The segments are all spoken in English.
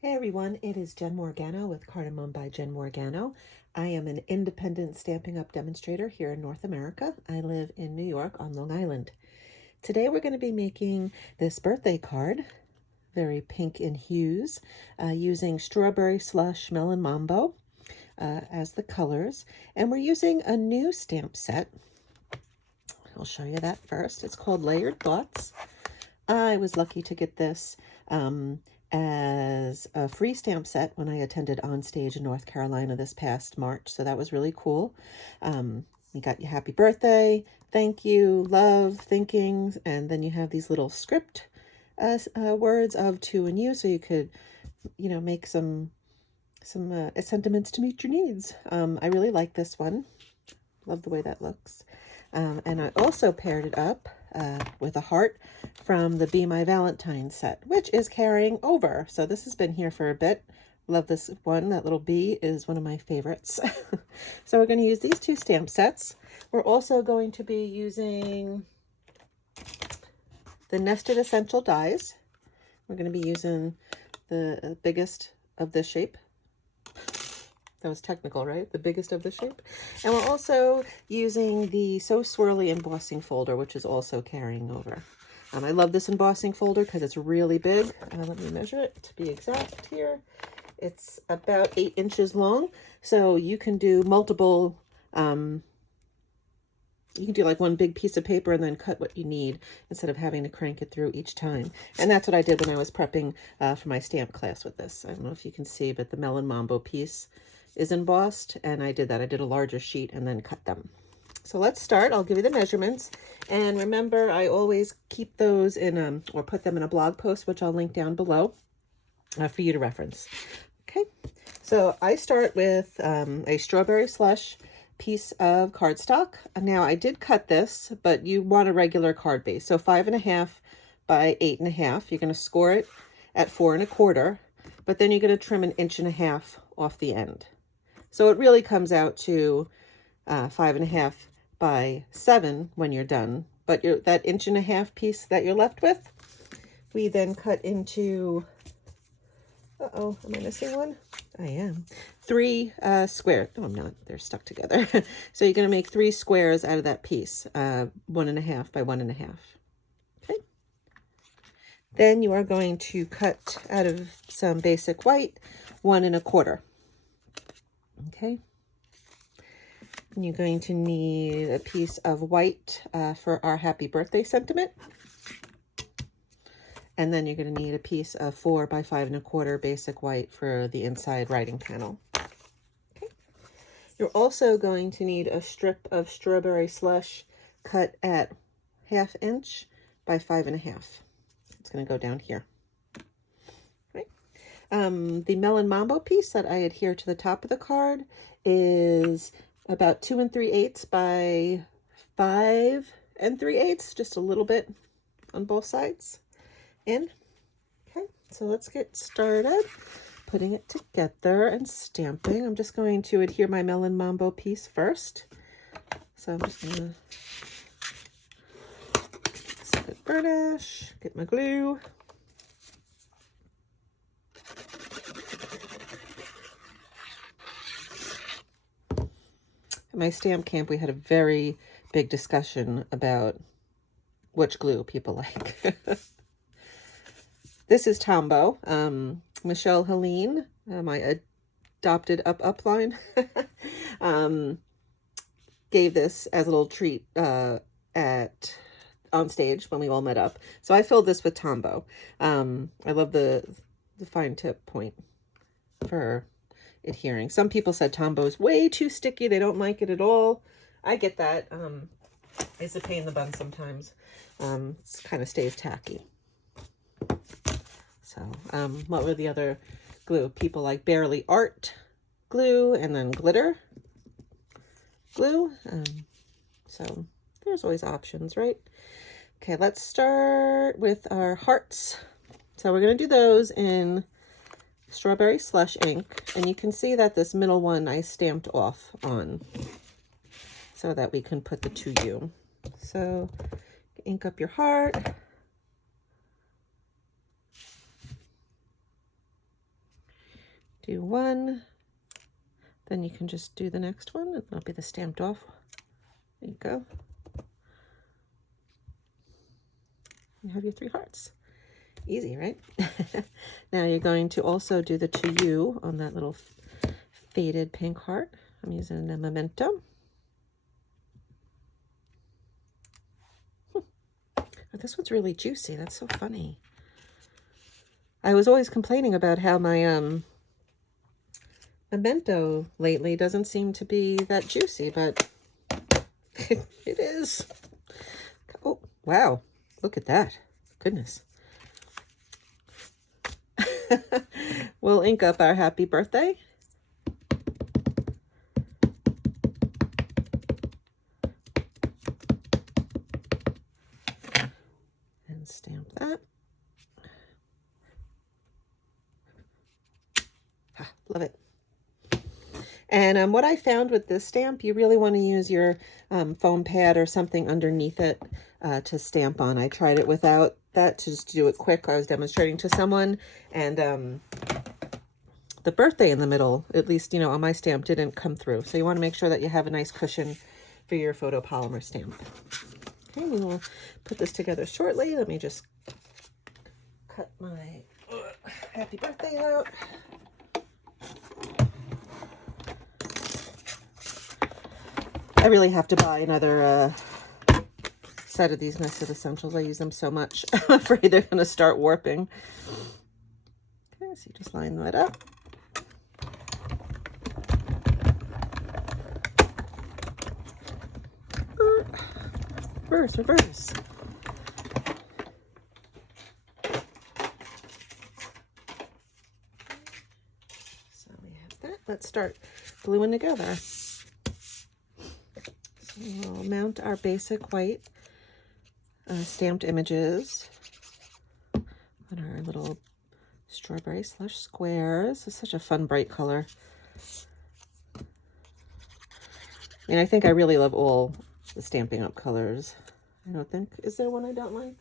Hey everyone, it is Jen Morgano with Cardamom by Jen Morgano. I am an independent Stampin' Up! Demonstrator here in North America. I live in New York on Long Island. Today we're going to be making this birthday card, very pink in hues, using Strawberry Slush Melon Mambo as the colors. And we're using a new stamp set. I'll show you that first. It's called Layered Thoughts. I was lucky to get this as a free stamp set when I attended On Stage in North Carolina this past March, so that was really cool. You got your happy birthday, thank you, love, thinking, and then you have these little script words of to and you, so you could, make some sentiments to meet your needs. I really like this one. Love the way that looks. And I also paired it up with a heart from the Be My Valentine set, which is carrying over. So this has been here for a bit. Love this one. That little bee is one of my favorites. So we're going to use these two stamp sets. We're also going to be using the Nested Essential Dies. We're going to be using the biggest of this shape. That was technical, right? The biggest of the shape. And we're also using the So Swirly embossing folder, which is also carrying over. I love this embossing folder because it's really big. Let me measure it to be exact here. It's about 8 inches long. So you can do multiple, you can do like one big piece of paper and then cut what you need instead of having to crank it through each time. And that's what I did when I was prepping for my stamp class with this. I don't know if you can see, but the Melon Mambo piece is embossed, and I did that. I did a larger sheet and then cut them. So let's start. I'll give you the measurements. And remember, I always keep those in, or put them in a blog post, which I'll link down below for you to reference. Okay, so I start with a Strawberry Slush piece of cardstock. Now I did cut this, but you want a regular card base. So 5.5 by 8.5. You're going to score it at 4.25, but then you're going to trim 1.5 inches off the end. So it really comes out to 5.5 by 7 when you're done. But that 1.5 inch piece that you're left with, we then cut into, uh-oh, am I missing one? I am. 3 squares. No, I'm not. They're stuck together. So you're going to make 3 squares out of that piece, 1.5 by 1.5. Okay. Then you are going to cut out of some basic white, 1.25. Okay. And you're going to need a piece of white for our happy birthday sentiment. And then you're going to need a piece of 4 by 5.25 basic white for the inside writing panel. Okay. You're also going to need a strip of Strawberry Slush cut at 1/2 inch by 5.5. It's going to go down here. The Melon Mambo piece that I adhere to the top of the card is about 2 3/8 by 5 3/8, just a little bit on both sides in. Okay, so let's get started putting it together and stamping. I'm just going to adhere my Melon Mambo piece first. So I'm just going to set it burnish, get my glue. At my stamp camp, we had a very big discussion about which glue people like. This is Tombow. Michelle Helene, my adopted upline, gave this as a little treat at On Stage when we all met up. So I filled this with Tombow. I love the fine tip point for adhering. Some people said Tombow is way too sticky. They don't like it at all. I get that. It's a pain in the bum sometimes. It kind of stays tacky. So what were the other glue? People like Barely Art glue and then glitter glue. So there's always options, right? Okay, let's start with our hearts. So we're going to do those in Strawberry Slush ink, and you can see that this middle one I stamped off on so that we can put the to you. So ink up your heart. do one, then you can just do the next one, and it'll be the stamped off. There you go. You have your 3 hearts. Easy, right? Now you're going to also do the to you on that little faded pink heart. I'm using a Memento. Oh, this one's really juicy. That's so funny. I was always complaining about how my Memento lately doesn't seem to be that juicy, but it is. Oh, wow. Look at that. Goodness. We'll ink up our happy birthday. And stamp that. Love it. And what I found with this stamp, you really want to use your foam pad or something underneath it to stamp on. I tried it without that to just do it quick. I was demonstrating to someone, and the birthday in the middle, at least, you know, on my stamp, didn't come through. So you want to make sure that you have a nice cushion for your photopolymer stamp. Okay, we will put this together shortly. Let me just cut my happy birthday out. I really have to buy another set of these Nested Essentials. I use them so much. I'm afraid they're going to start warping. Okay, so you just line that up. Reverse, reverse. So we have that. Let's start gluing together. We'll mount our basic white stamped images on our little strawberry slush squares. It's such a fun, bright color. I mean, I think I really love all the Stampin' Up! Colors. I don't think, is there one I don't like?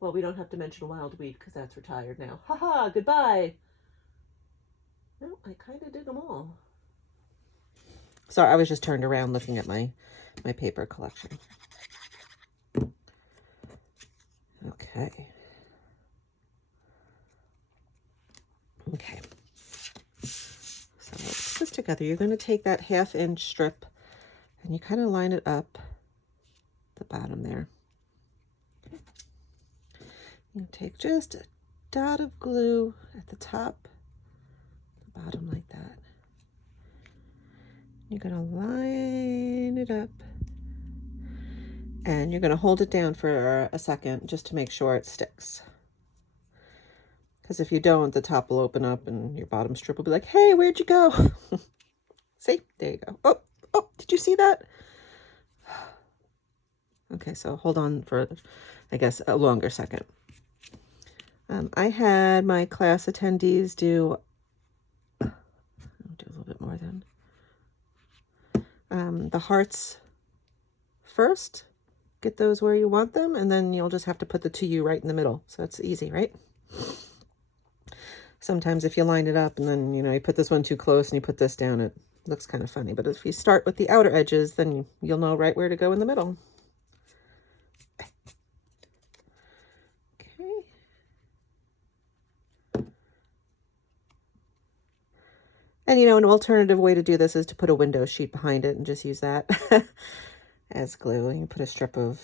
Well, we don't have to mention Wild Weed because that's retired now. Haha, goodbye. No, I kind of did them all. Sorry, I was just turned around looking at my paper collection. Okay. Okay. So let's put this together. You're going to take that 1/2 inch strip and you kind of line it up the bottom there. You take just a dot of glue at the top, the bottom like that. You're going to line it up and you're going to hold it down for a second just to make sure it sticks. Because if you don't, the top will open up and your bottom strip will be like, hey, where'd you go? See, there you go. Oh, did you see that? Okay, so hold on for, I guess, a longer second. I had my class attendees do, I'll do a little bit more then. The hearts first, get those where you want them, and then you'll just have to put the to you right in the middle. So it's easy, right? Sometimes if you line it up and then, you know, you put this one too close and you put this down, it looks kind of funny. But if you start with the outer edges, then you'll know right where to go in the middle. Okay. And, you know, an alternative way to do this is to put a window sheet behind it and just use that as glue. And you put a strip of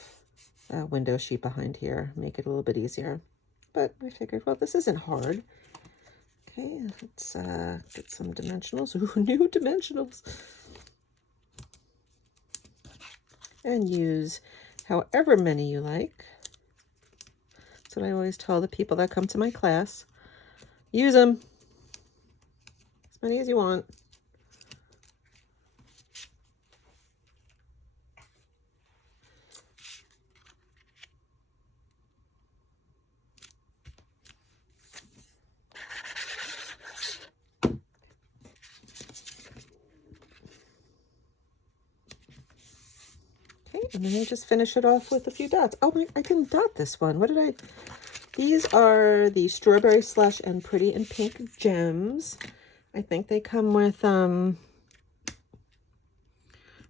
window sheet behind here, make it a little bit easier. But I figured, well, this isn't hard. Okay, let's get some dimensionals. Ooh, new dimensionals. And use however many you like. That's what I always tell the people that come to my class. Use them. As many as you want. And then you just finish it off with a few dots. Oh, I didn't dot this one. What did I? These are the Strawberry Slush and Pretty in Pink gems. I think they come with,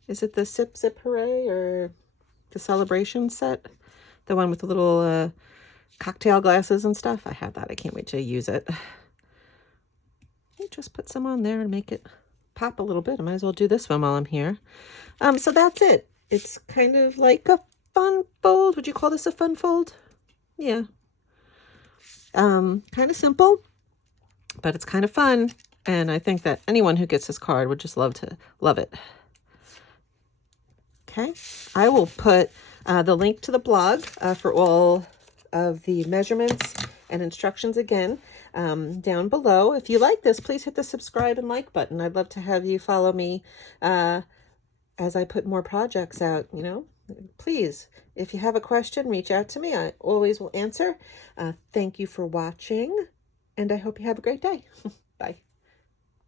is it the Sip Zip Hooray or the Celebration set? The one with the little cocktail glasses and stuff. I have that. I can't wait to use it. Just put some on there and make it pop a little bit. I might as well do this one while I'm here. So that's it. It's kind of like a fun fold. Would you call this a fun fold? Yeah. Kind of simple, but it's kind of fun. And I think that anyone who gets this card would just love it. Okay. I will put the link to the blog for all of the measurements and instructions again down below. If you like this, please hit the subscribe and like button. I'd love to have you follow me as I put more projects out, you know. Please, if you have a question, reach out to me. I always will answer. Thank you for watching, and I hope you have a great day. Bye.